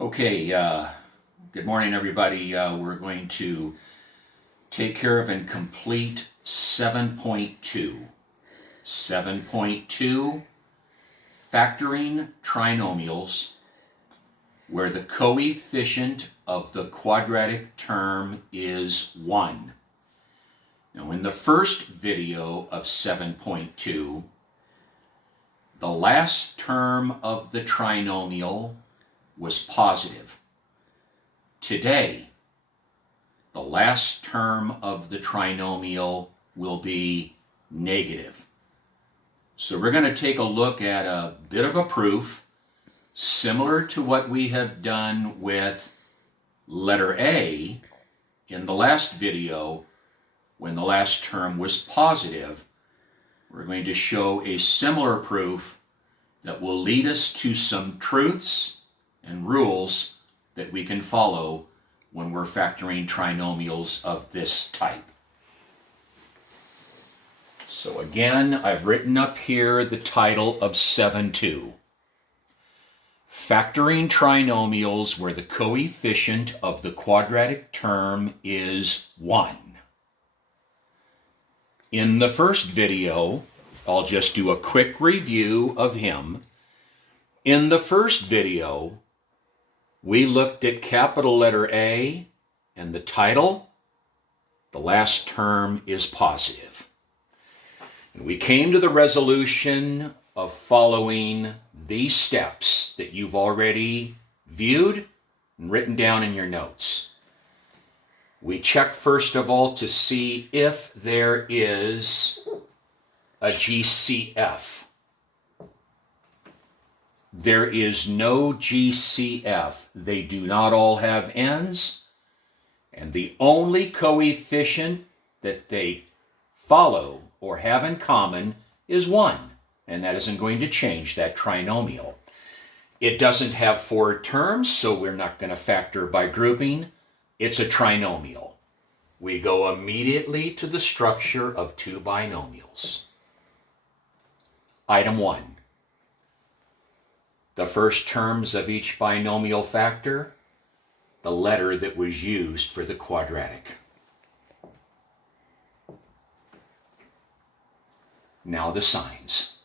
Okay, good morning everybody. We're going to take care of and complete 7.2. 7.2, factoring trinomials where the coefficient of the quadratic term is 1. Now in the first video of 7.2, the last term of the trinomial was positive. Today, the last term of the trinomial will be negative. So we're going to take a look at a bit of a proof similar to what we have done with letter A in the last video when the last term was positive. We're going to show a similar proof that will lead us to some truths and rules that we can follow when we're factoring trinomials of this type. So again, I've written up here the title of 7.2. Factoring trinomials where the coefficient of the quadratic term is 1. In the first video, I'll just do a quick review of him. In the first video, we looked at capital letter A and the title. The last term is positive. And we came to the resolution of following these steps that you've already viewed and written down in your notes. We checked first of all to see if there is a GCF. There is no GCF. They do not all have n's, and the only coefficient that they follow or have in common is 1, and that isn't going to change that trinomial. It doesn't have 4 terms, so we're not going to factor by grouping. It's a trinomial. We go immediately to the structure of 2 binomials. Item 1. The first terms of each binomial factor, the letter that was used for the quadratic. Now the signs.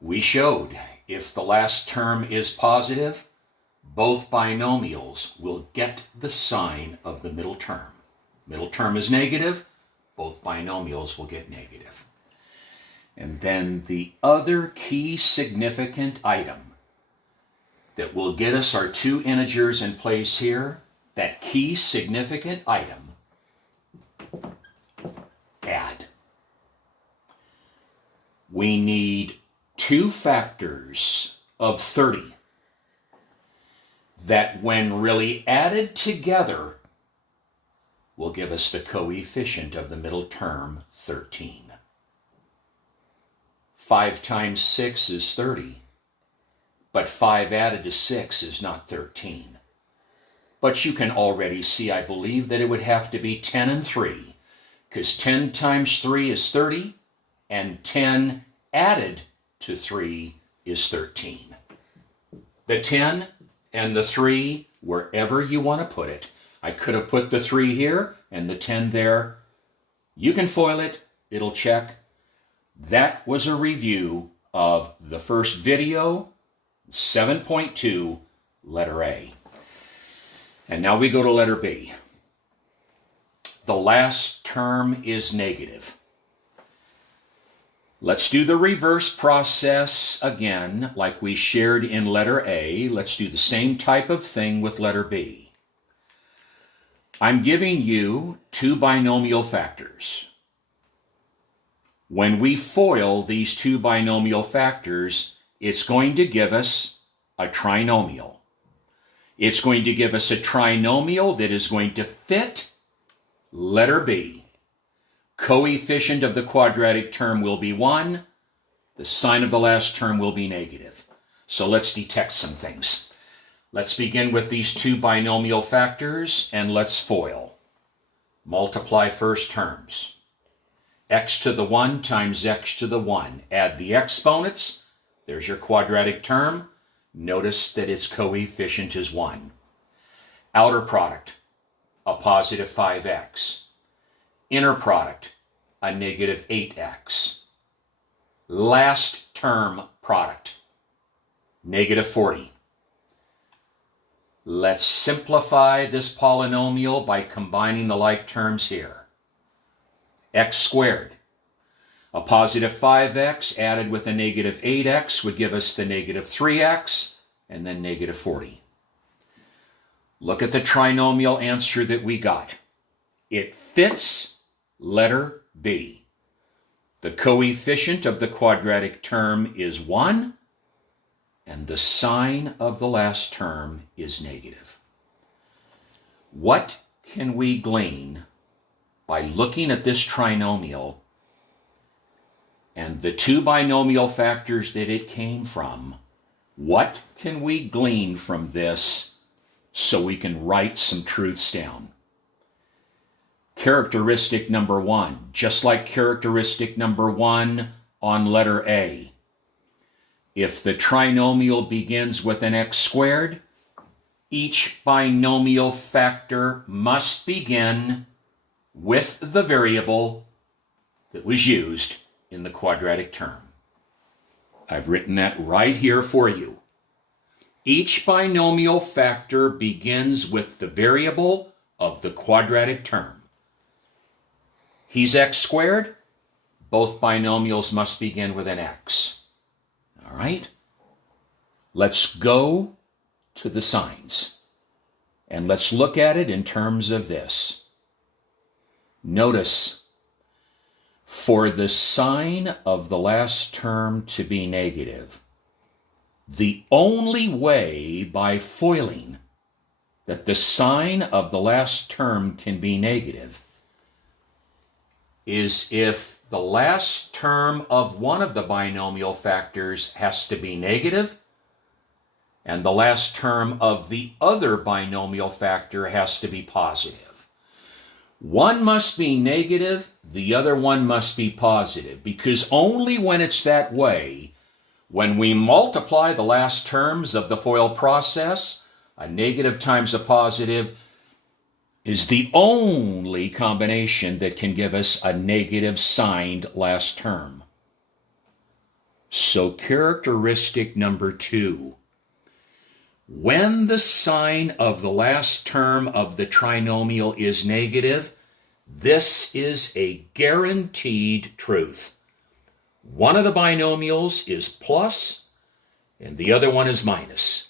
We showed if the last term is positive, both binomials will get the sign of the middle term. Middle term is negative, both binomials will get negative. And then the other key significant item that will get us our 2 integers in place here, that key significant item, add. We need 2 factors of 30 that when really added together will give us the coefficient of the middle term, 13. 5 times 6 is 30, but 5 added to 6 is not 13. But you can already see, I believe, that it would have to be 10 and 3, because 10 times 3 is 30, and 10 added to 3 is 13. The 10 and the 3, wherever you want to put it. I could have put the 3 here and the 10 there. You can FOIL it, it'll check. That was a review of the first video, 7.2, letter A. And now we go to letter B. The last term is negative. Let's do the reverse process again, like we shared in letter A. Let's do the same type of thing with letter B. I'm giving you 2 binomial factors. When we FOIL these 2 binomial factors, it's going to give us a trinomial. It's going to give us a trinomial that is going to fit letter B. Coefficient of the quadratic term will be 1. The sign of the last term will be negative. So let's detect some things. Let's begin with these 2 binomial factors and let's FOIL. Multiply first terms. X to the 1 times x to the 1. Add the exponents. There's your quadratic term. Notice that its coefficient is 1. Outer product, a positive 5x. Inner product, a negative 8x. Last term product, negative 40. Let's simplify this polynomial by combining the like terms here. X squared. A positive 5x added with a negative 8x would give us the negative 3x and then negative 40. Look at the trinomial answer that we got. It fits letter B. The coefficient of the quadratic term is 1, and the sign of the last term is negative. What can we glean by looking at this trinomial and the two binomial factors that it came from? What can we glean from this so we can write some truths down? Characteristic number 1, just like characteristic number 1 on letter A. If the trinomial begins with an x squared, each binomial factor must begin with the variable that was used in the quadratic term. I've written that right here for you. Each binomial factor begins with the variable of the quadratic term. He's x squared. Both binomials must begin with an x. All right? Let's go to the signs. And let's look at it in terms of this. Notice, for the sign of the last term to be negative, the only way by foiling that the sign of the last term can be negative is if the last term of one of the binomial factors has to be negative, and the last term of the other binomial factor has to be positive. One must be negative, the other one must be positive, because only when it's that way, when we multiply the last terms of the FOIL process, a negative times a positive is the only combination that can give us a negative signed last term. So characteristic number 2. When the sign of the last term of the trinomial is negative, this is a guaranteed truth. One of the binomials is plus, and the other one is minus.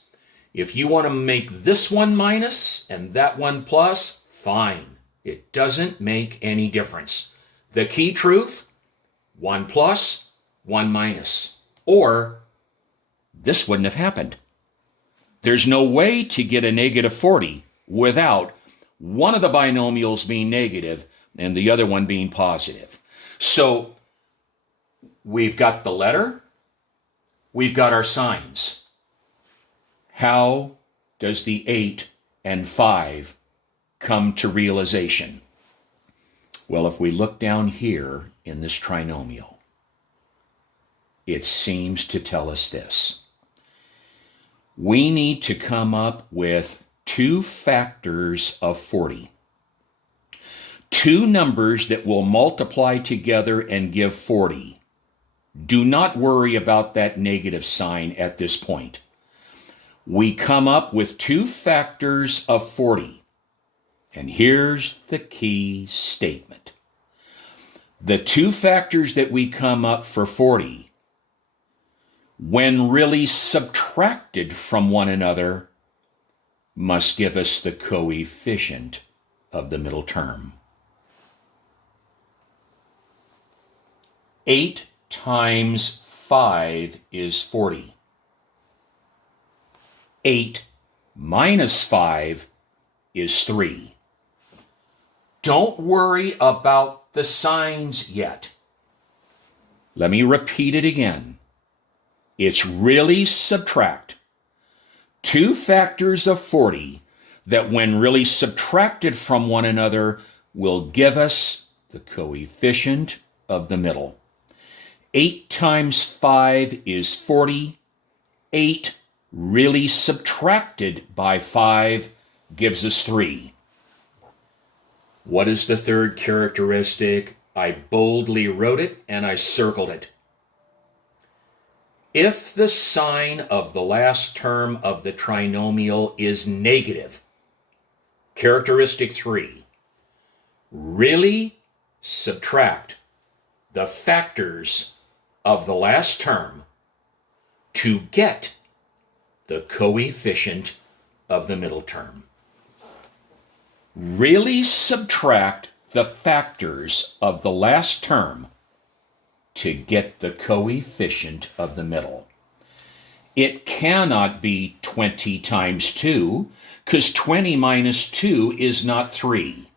If you want to make this one minus and that one plus, fine. It doesn't make any difference. The key truth, 1 plus, 1 minus. Or, this wouldn't have happened. There's no way to get a negative 40 without one of the binomials being negative and the other one being positive. So, we've got the letter, we've got our signs. How does the 8 and 5 come to realization? Well, if we look down here in this trinomial, it seems to tell us this. We need to come up with 2 factors of 40. 2 numbers that will multiply together and give 40. Do not worry about that negative sign at this point. We come up with 2 factors of 40. And here's the key statement. The 2 factors that we come up for 40, when really subtracted from one another, must give us the coefficient of the middle term. 8 times 5 is 40. 8 minus 5 is 3. Don't worry about the signs yet. Let me repeat it again. It's really subtract. 2 factors of 40 that when really subtracted from one another will give us the coefficient of the middle. 8 times 5 is 40. 8 really subtracted by 5 gives us 3. What is the third characteristic? I boldly wrote it and I circled it. If the sign of the last term of the trinomial is negative, characteristic 3, really subtract the factors of the last term to get the coefficient of the middle term. Really subtract the factors of the last term to get the coefficient of the middle. It cannot be 20 times 2, because 20 minus 2 is not 3.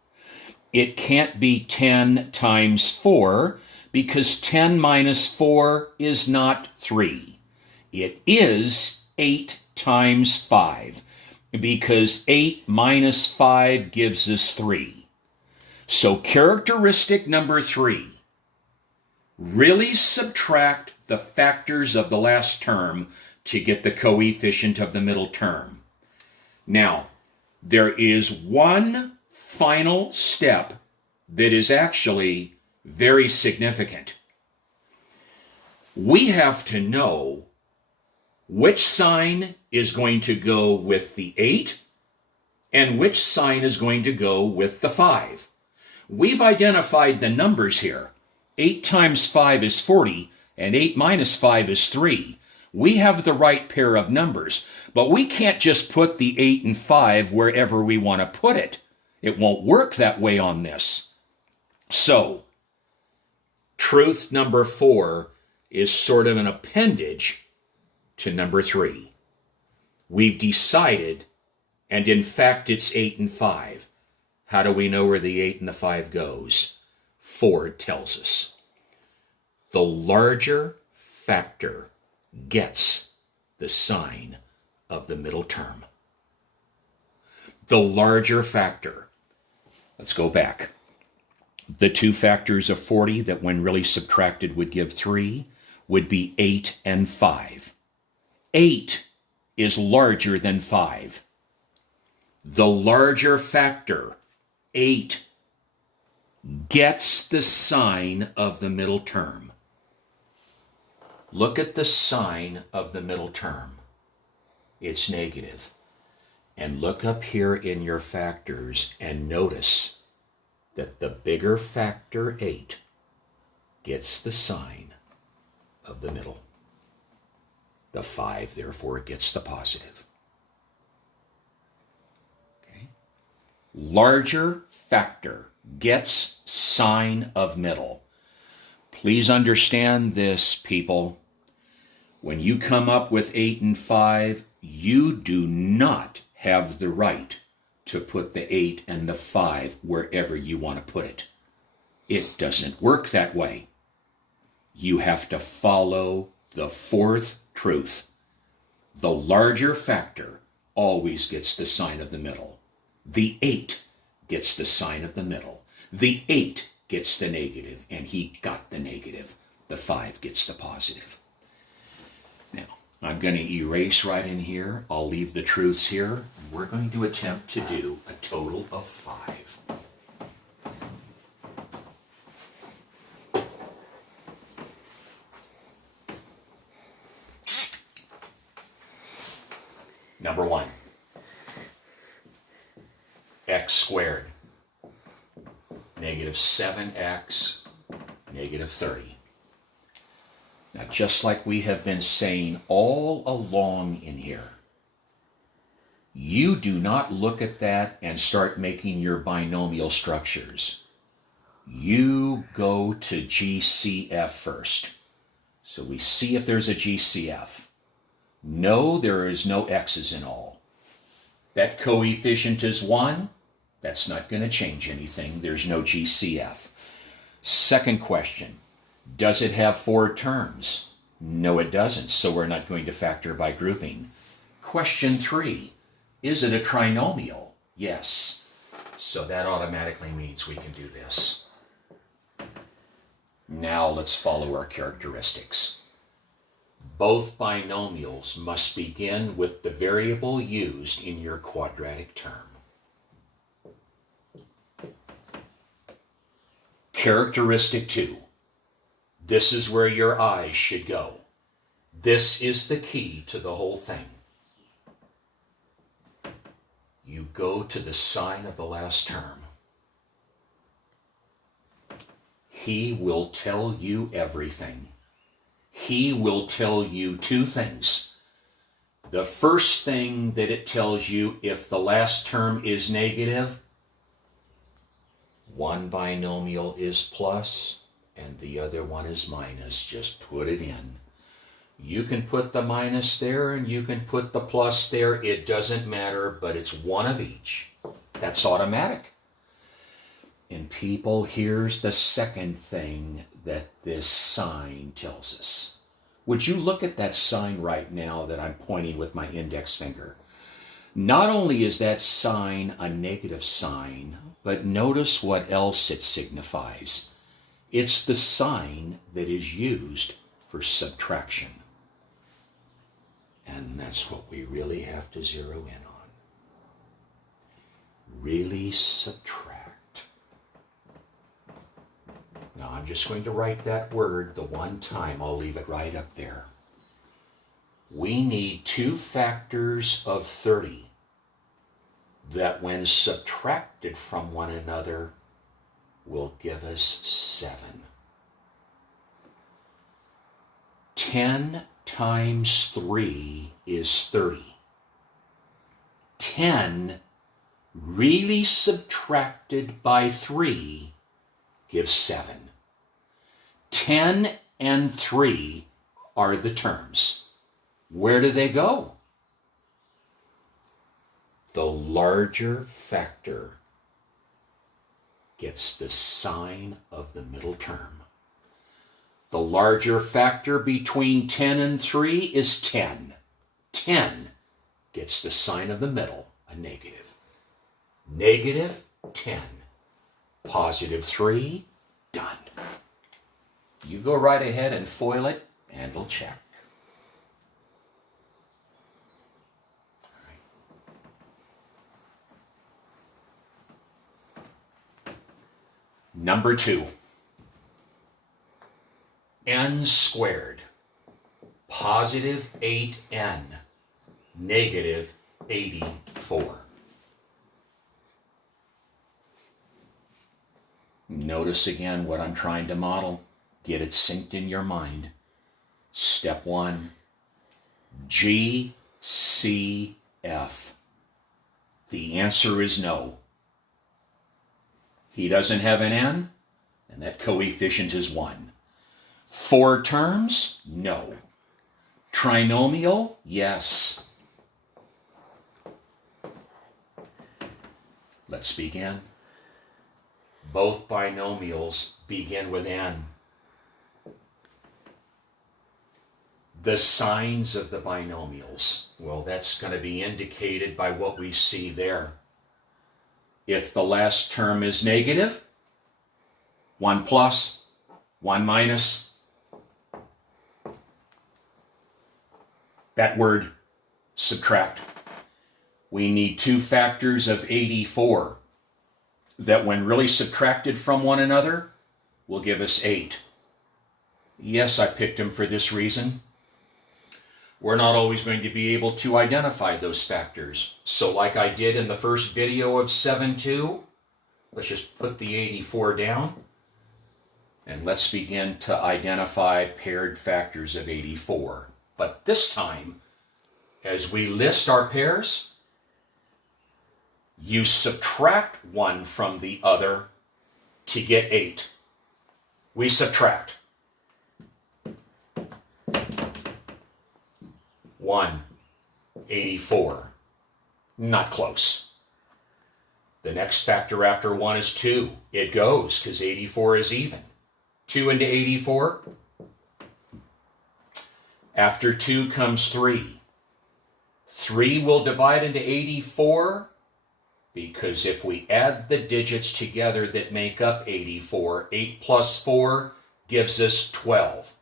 It can't be 10 times 4, because 10 minus 4 is not 3. It is 8 times 5, because 8 minus 5 gives us 3. So characteristic number 3, really subtract the factors of the last term to get the coefficient of the middle term. Now, there is one final step that is actually very significant. We have to know which sign is going to go with the 8 and which sign is going to go with the 5. We've identified the numbers here. 8 times 5 is 40, and 8 minus 5 is 3. We have the right pair of numbers, but we can't just put the 8 and 5 wherever we want to put it. It won't work that way on this. So, truth number 4 is sort of an appendage to number 3. We've decided, and in fact it's 8 and 5. How do we know where the 8 and the 5 goes? 4 tells us. The larger factor gets the sign of the middle term. The larger factor. Let's go back. The two factors of 40 that when really subtracted would give 3 would be 8 and 5. 8 is larger than 5. The larger factor, 8, gets the sign of the middle term. Look at the sign of the middle term. It's negative. And look up here in your factors and notice that the bigger factor, 8, gets the sign of the middle. The 5, therefore, gets the positive. Okay? Larger factor gets sign of middle. Please understand this, people. When you come up with 8 and 5, you do not have the right to put the 8 and the 5 wherever you want to put it. It doesn't work that way. You have to follow the fourth truth. The larger factor always gets the sign of the middle. The 8 gets the sign of the middle. The 8 gets the negative, and he got the negative. The 5 gets the positive. Now, I'm going to erase right in here. I'll leave the truths here. And we're going to attempt to do a total of 5. Number 1, x squared, negative 7x, negative 30. Now, just like we have been saying all along in here, you do not look at that and start making your binomial structures. You go to GCF first. So we see if there's a GCF. No, there is no x's in all. That coefficient is 1. That's not going to change anything. There's no GCF. Second question, does it have 4 terms? No, it doesn't, so we're not going to factor by grouping. Question 3, is it a trinomial? Yes. So that automatically means we can do this. Now let's follow our characteristics. Both binomials must begin with the variable used in your quadratic term. Characteristic 2. This is where your eyes should go. This is the key to the whole thing. You go to the sign of the last term. He will tell you everything. He will tell you two things. The first thing that it tells you, if the last term is negative, one binomial is plus and the other one is minus. Just put it in. You can put the minus there and you can put the plus there. It doesn't matter, but it's one of each. That's automatic. And people, here's the second thing that this sign tells us. Would you look at that sign right now that I'm pointing with my index finger? Not only is that sign a negative sign, but notice what else it signifies. It's the sign that is used for subtraction. And that's what we really have to zero in on. Really subtract. Now I'm just going to write that word the one time. I'll leave it right up there. We need two factors of 30 that when subtracted from one another will give us 7. 10 times 3 is 30. 10 really subtracted by 3 gives 7. 10 and 3 are the terms. Where do they go? The larger factor gets the sign of the middle term. The larger factor between 10 and 3 is 10. 10 gets the sign of the middle, a negative. Negative 10. Positive 3, done. You go right ahead and FOIL it, and we'll check. Number 2, n squared, positive 8n, negative 84. Notice again what I'm trying to model. Get it synced in your mind. Step 1, Gcf. The answer is no. He doesn't have an n, and that coefficient is 1. 4 terms? No. Trinomial? Yes. Let's begin. Both binomials begin with n. The signs of the binomials, well, that's going to be indicated by what we see there. If the last term is negative, 1 plus, 1 minus. That word, subtract. We need two factors of 84 that when really subtracted from one another will give us 8. Yes, I picked them for this reason. We're not always going to be able to identify those factors. So like I did in the first video of 7.2, let's just put the 84 down. And let's begin to identify paired factors of 84. But this time, as we list our pairs, you subtract one from the other to get 8. We subtract. 1, 84. Not close. The next factor after 1 is 2. It goes because 84 is even. 2 into 84. After 2 comes 3. 3 will divide into 84 because if we add the digits together that make up 84, 8 plus 4 gives us 12.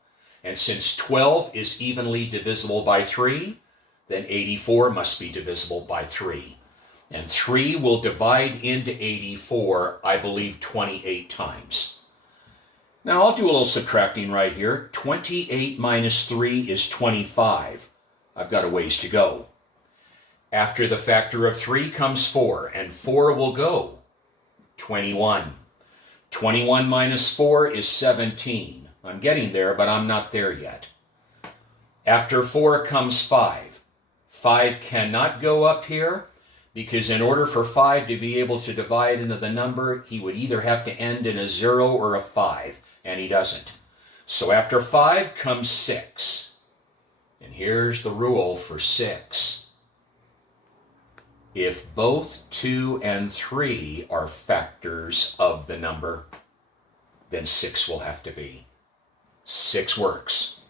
And since 12 is evenly divisible by 3, then 84 must be divisible by 3. And 3 will divide into 84, I believe, 28 times. Now I'll do a little subtracting right here. 28 minus 3 is 25. I've got a ways to go. After the factor of 3 comes 4, and 4 will go 21. 21 minus 4 is 17. I'm getting there, but I'm not there yet. After 4 comes 5. 5 cannot go up here, because in order for 5 to be able to divide into the number, he would either have to end in a 0 or a 5, and he doesn't. So after 5 comes 6. And here's the rule for 6. If both 2 and 3 are factors of the number, then 6 will have to be. 6 works.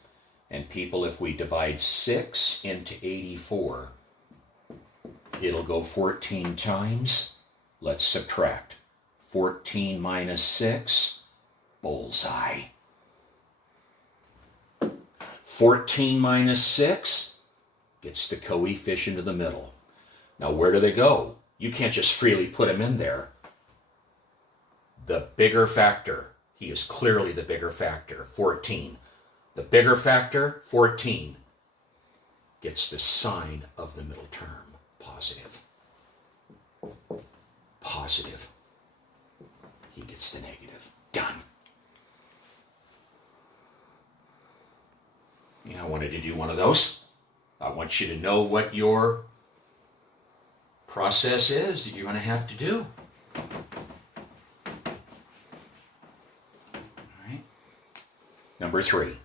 And people, if we divide 6 into 84, it'll go 14 times. Let's subtract. 14 minus 6, bullseye. 14 minus 6 gets the coefficient of the middle. Now, where do they go? You can't just freely put them in there. The bigger factor. He is clearly the bigger factor, 14. The bigger factor, 14, gets the sign of the middle term, positive. Positive. He gets the negative. Done. Yeah, I wanted to do one of those. I want you to know what your process is that you're going to have to do. Number 3,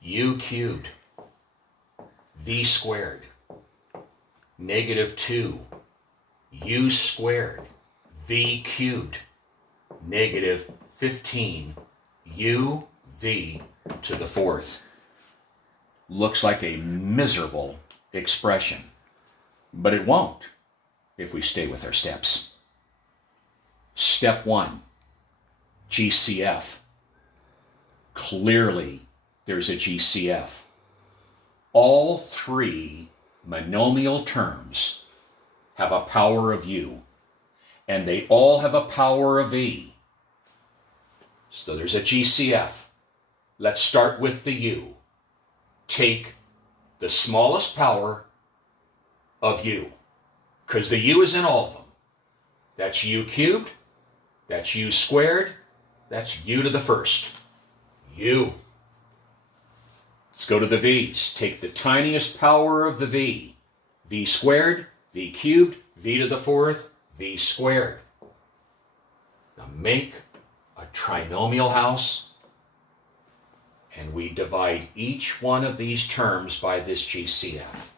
u cubed, v squared, negative 2, u squared, v cubed, negative 15, u v to the 4th. Looks like a miserable expression, but it won't if we stay with our steps. Step 1. GCF. Clearly, there's a GCF. All 3 monomial terms have a power of u, and they all have a power of v. So there's a GCF. Let's start with the u. Take the smallest power of u, because the u is in all of them. That's u cubed, that's u squared, that's u to the 1st. U. Let's go to the v's. Take the tiniest power of the v. V squared, v cubed, v to the 4th, v squared. Now make a trinomial house, and we divide each one of these terms by this GCF.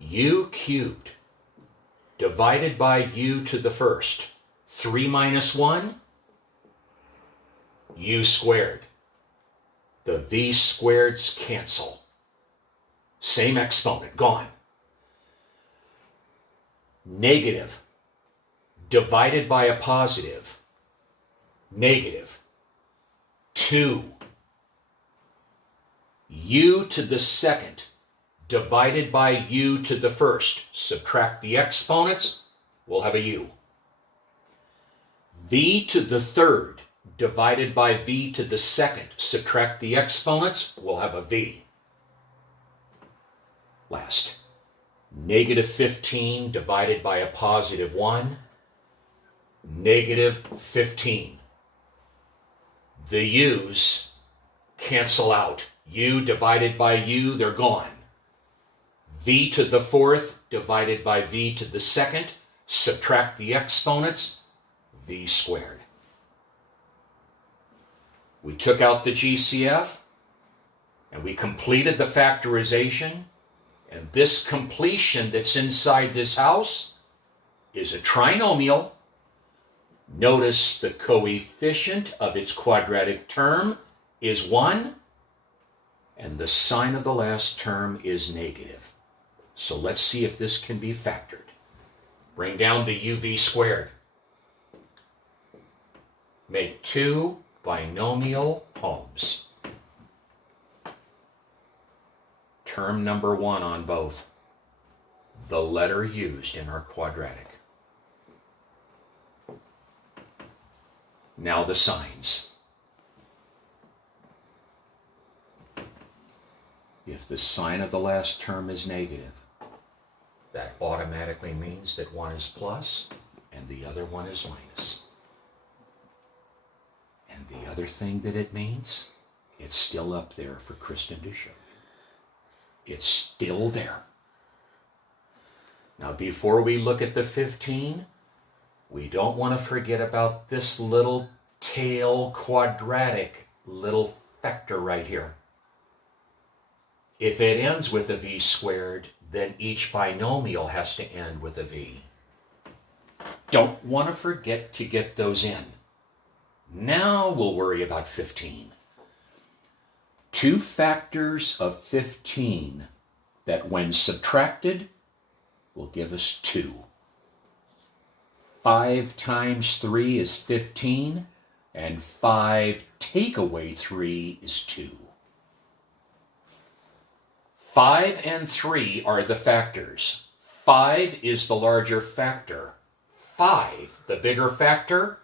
U cubed divided by u to the 1st. 3 minus 1, u squared. The v squareds cancel. Same exponent, gone. Negative divided by a positive, negative 2. U to the 2nd divided by u to the 1st. Subtract the exponents, we'll have a u. V to the 3rd divided by v to the 2nd. Subtract the exponents, we'll have a v. Last, negative 15 divided by a positive 1, negative 15. The u's cancel out. U divided by u, they're gone. V to the 4th divided by v to the 2nd. Subtract the exponents, v squared. We took out the GCF, and we completed the factorization, and this completion that's inside this house is a trinomial. Notice the coefficient of its quadratic term is 1, and the sign of the last term is negative. So let's see if this can be factored. Bring down the uv squared. Make two binomial homes. Term number one on both. The letter used in our quadratic. Now the signs. If the sign of the last term is negative, that automatically means that one is plus and the other one is minus. And the other thing that it means, it's still up there for Kristen to show you. It's still there. Now, before we look at the 15, we don't want to forget about this little tail quadratic little factor right here. If it ends with a v squared, then each binomial has to end with a v. Don't want to forget to get those in. Now we'll worry about 15. Two factors of 15 that when subtracted will give us 2. 5 times 3 is 15, and 5 take away 3 is 2. 5 and 3 are the factors. 5 is the larger factor. 5, the bigger factor,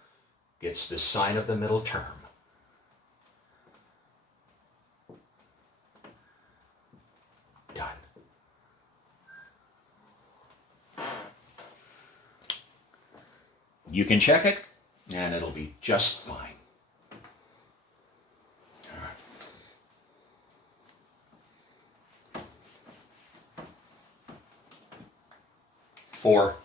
gets the sign of the middle term. Done. You can check it, and it'll be just fine. All right. For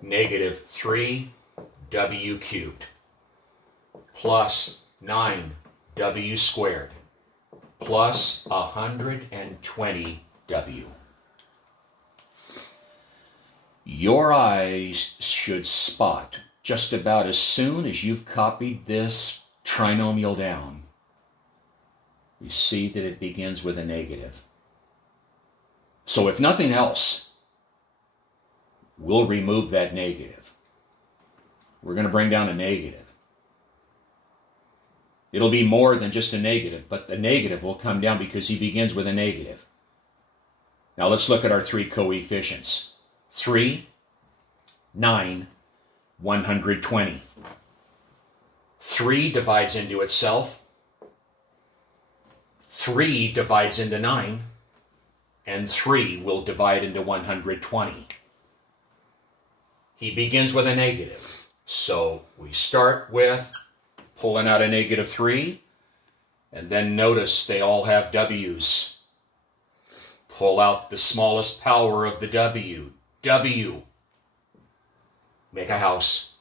negative 3w cubed plus 9w squared plus 120w. Your eyes should spot just about as soon as you've copied this trinomial down. You see that it begins with a negative. So if nothing else, we'll remove that negative. We're going to bring down a negative. It'll be more than just a negative, but the negative will come down because he begins with a negative. Now let's look at our three coefficients. 3, 9, 120. 3 divides into itself. 3 divides into 9. And 3 will divide into 120. He begins with a negative. So we start with pulling out a negative 3. And then notice they all have W's. Pull out the smallest power of the W. W. Make a house.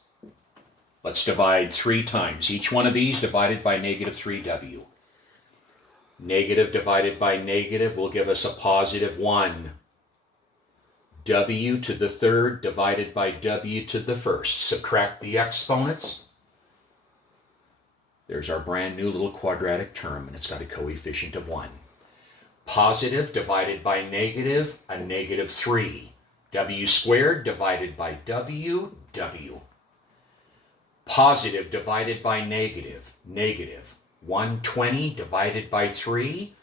Let's divide 3 times. Each one of these divided by negative 3w. Negative divided by negative will give us a positive 1. W to the third divided by W to the first. Subtract the exponents. There's our brand new little quadratic term, and it's got a coefficient of 1. Positive divided by negative, a negative 3. W squared divided by W, W. Positive divided by negative, negative. 120 divided by 3,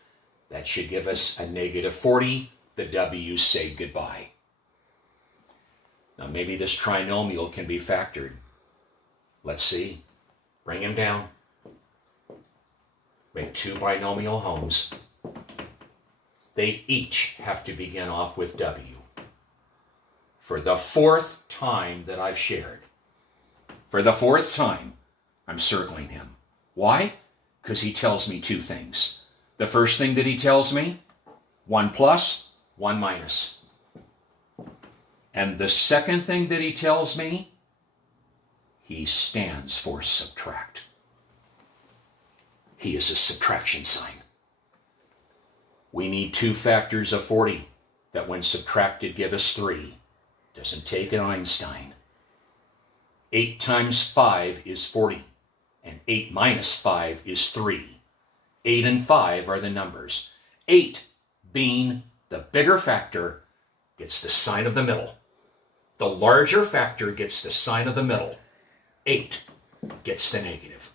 that should give us a negative 40. The W's say goodbye. Now maybe this trinomial can be factored. Let's see. Bring him down. Make 2 binomial homes. They each have to begin off with W. For the 4th time that I've shared, for the 4th time, I'm circling him. Why? Because he tells me 2 things. The first thing that he tells me, 1 plus, 1 minus. And the second thing that he tells me, he stands for subtract. He is a subtraction sign. We need 2 factors of 40 that when subtracted give us 3. Doesn't take an Einstein. 8 times 5 is 40, and 8 minus 5 is 3. 8 and 5 are the numbers. 8, being the bigger factor, gets the sign of the middle. The larger factor gets the sign of the middle. 8 gets the negative.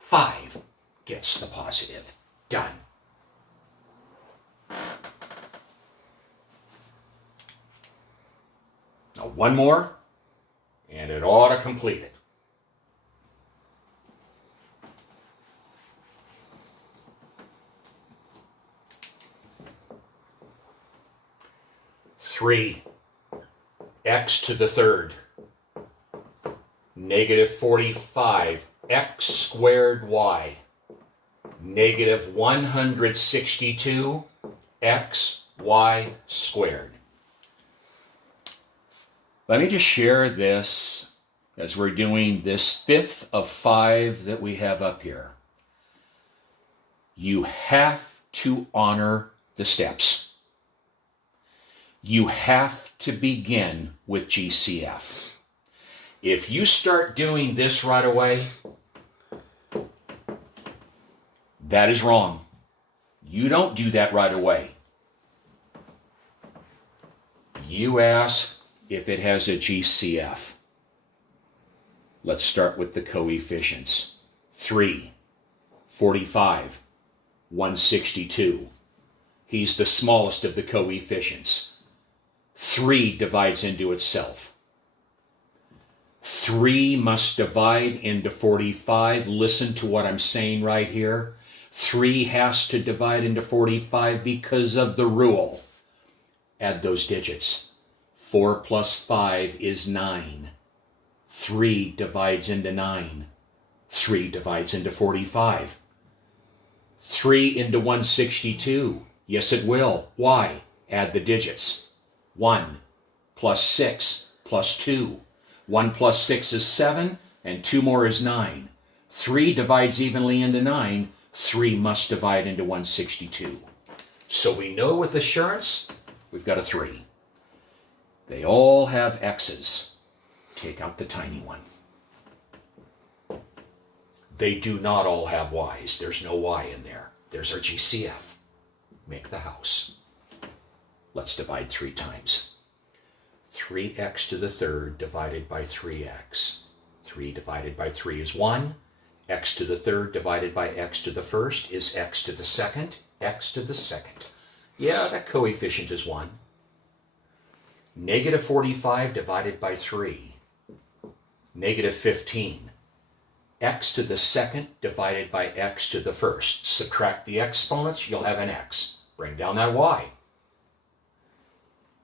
5 gets the positive. Done. Now one more, and it ought to complete it. Three x to the third, negative 45, x squared y, negative 162, x y squared. Let me just share this as we're doing this 5th of 5 that we have up here. You have to honor the steps. You have to begin with GCF. If you start doing this right away, that is wrong. You don't do that right away. You ask if it has a GCF. Let's start with the coefficients. 3, 45, 162. He's the smallest of the coefficients. 3 divides into itself. 3 must divide into 45. Listen to what I'm saying right here. 3 has to divide into 45 because of the rule. Add those digits. 4 plus 5 is 9. 3 divides into 9. 3 divides into 45. 3 into 162. Yes, it will. Why? Add the digits. 1 plus 6 plus 2. 1 plus 6 is 7, and 2 more is 9. 3 divides evenly into 9. 3 must divide into 162. So we know with assurance, we've got a 3. They all have x's. Take out the tiny one. They do not all have y's. There's no y in there. There's our GCF. Make the house. Let's divide 3 times. 3x to the third divided by 3x. 3 divided by 3 is 1. X to the third divided by x to the first is x to the second. X to the second. Yeah, that coefficient is 1. Negative 45 divided by 3. Negative 15. X to the second divided by x to the first. Subtract the exponents, you'll have an x. Bring down that y.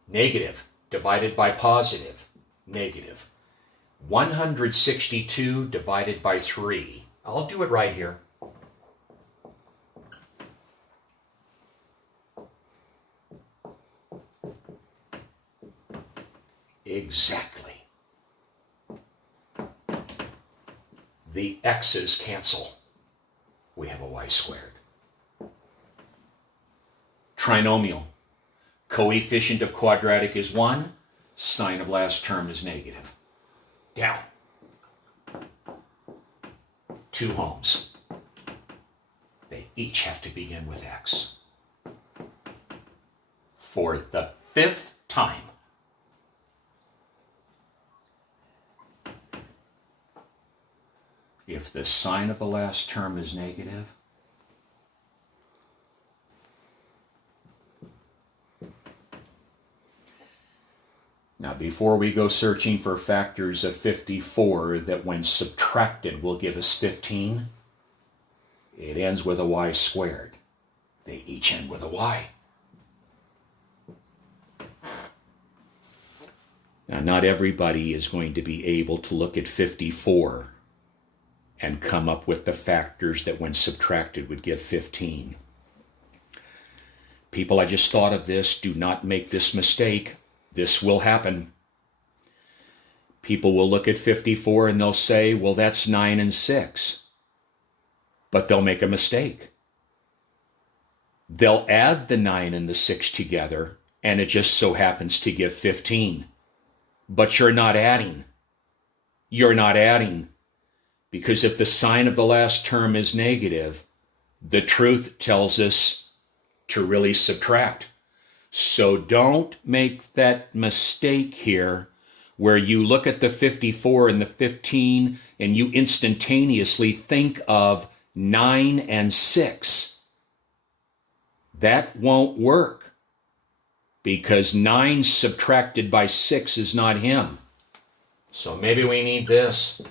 Negative divided by positive, negative. 162 divided by 3. I'll do it right here. Exactly. The x's cancel. We have a y squared. Trinomial. Coefficient of quadratic is 1. Sign of last term is negative. Down. 2 homes. They each have to begin with x. For the 5th time. If the sign of the last term is negative, now, before we go searching for factors of 54 that when subtracted will give us 15, it ends with a y squared. They each end with a y. Now, not everybody is going to be able to look at 54 and come up with the factors that when subtracted would give 15. People, I just thought of this. Do not make this mistake. This will happen. People will look at 54 and they'll say, well, that's 9 and 6. But they'll make a mistake. They'll add the 9 and the 6 together, and it just so happens to give 15. But you're not adding. You're not adding. Because if the sign of the last term is negative, the truth tells us to really subtract. So don't make that mistake here where you look at the 54 and the 15 and you instantaneously think of 9 and 6. That won't work, because 9 subtracted by 6 is not him. So maybe we need this.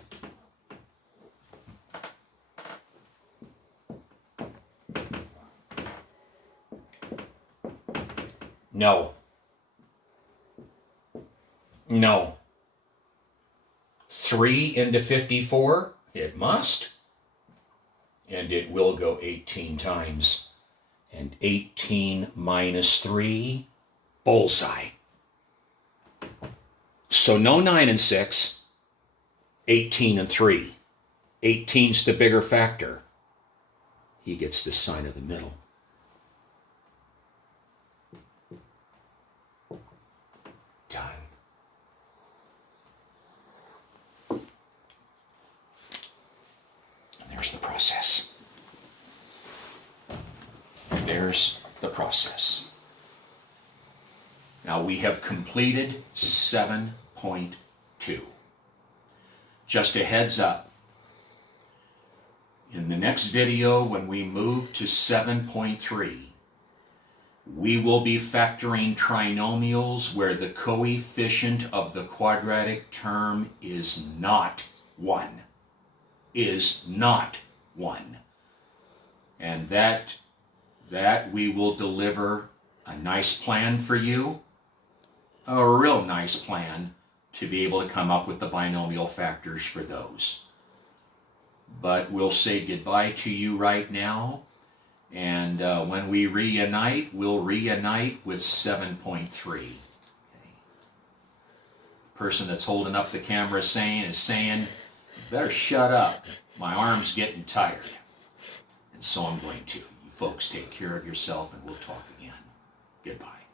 No. No. 3 into 54? It must. And it will go 18 times. And 18 minus 3, bullseye. So no 9 and 6, 18 and 3. 18's the bigger factor. He gets the sign of the middle. Done. And there's the process. There's the process. Now we have completed 7.2. Just a heads up. In the next video, when we move to 7.3, we will be factoring trinomials where the coefficient of the quadratic term is not 1. Is not 1. And that we will deliver a nice plan for you, a real nice plan to be able to come up with the binomial factors for those. But we'll say goodbye to you right now, and when we reunite, we'll reunite with 7.3. Okay. The person that's holding up the camera is saying, better shut up, my arm's getting tired. And so I'm going to. You folks take care of yourself, and we'll talk again. Goodbye.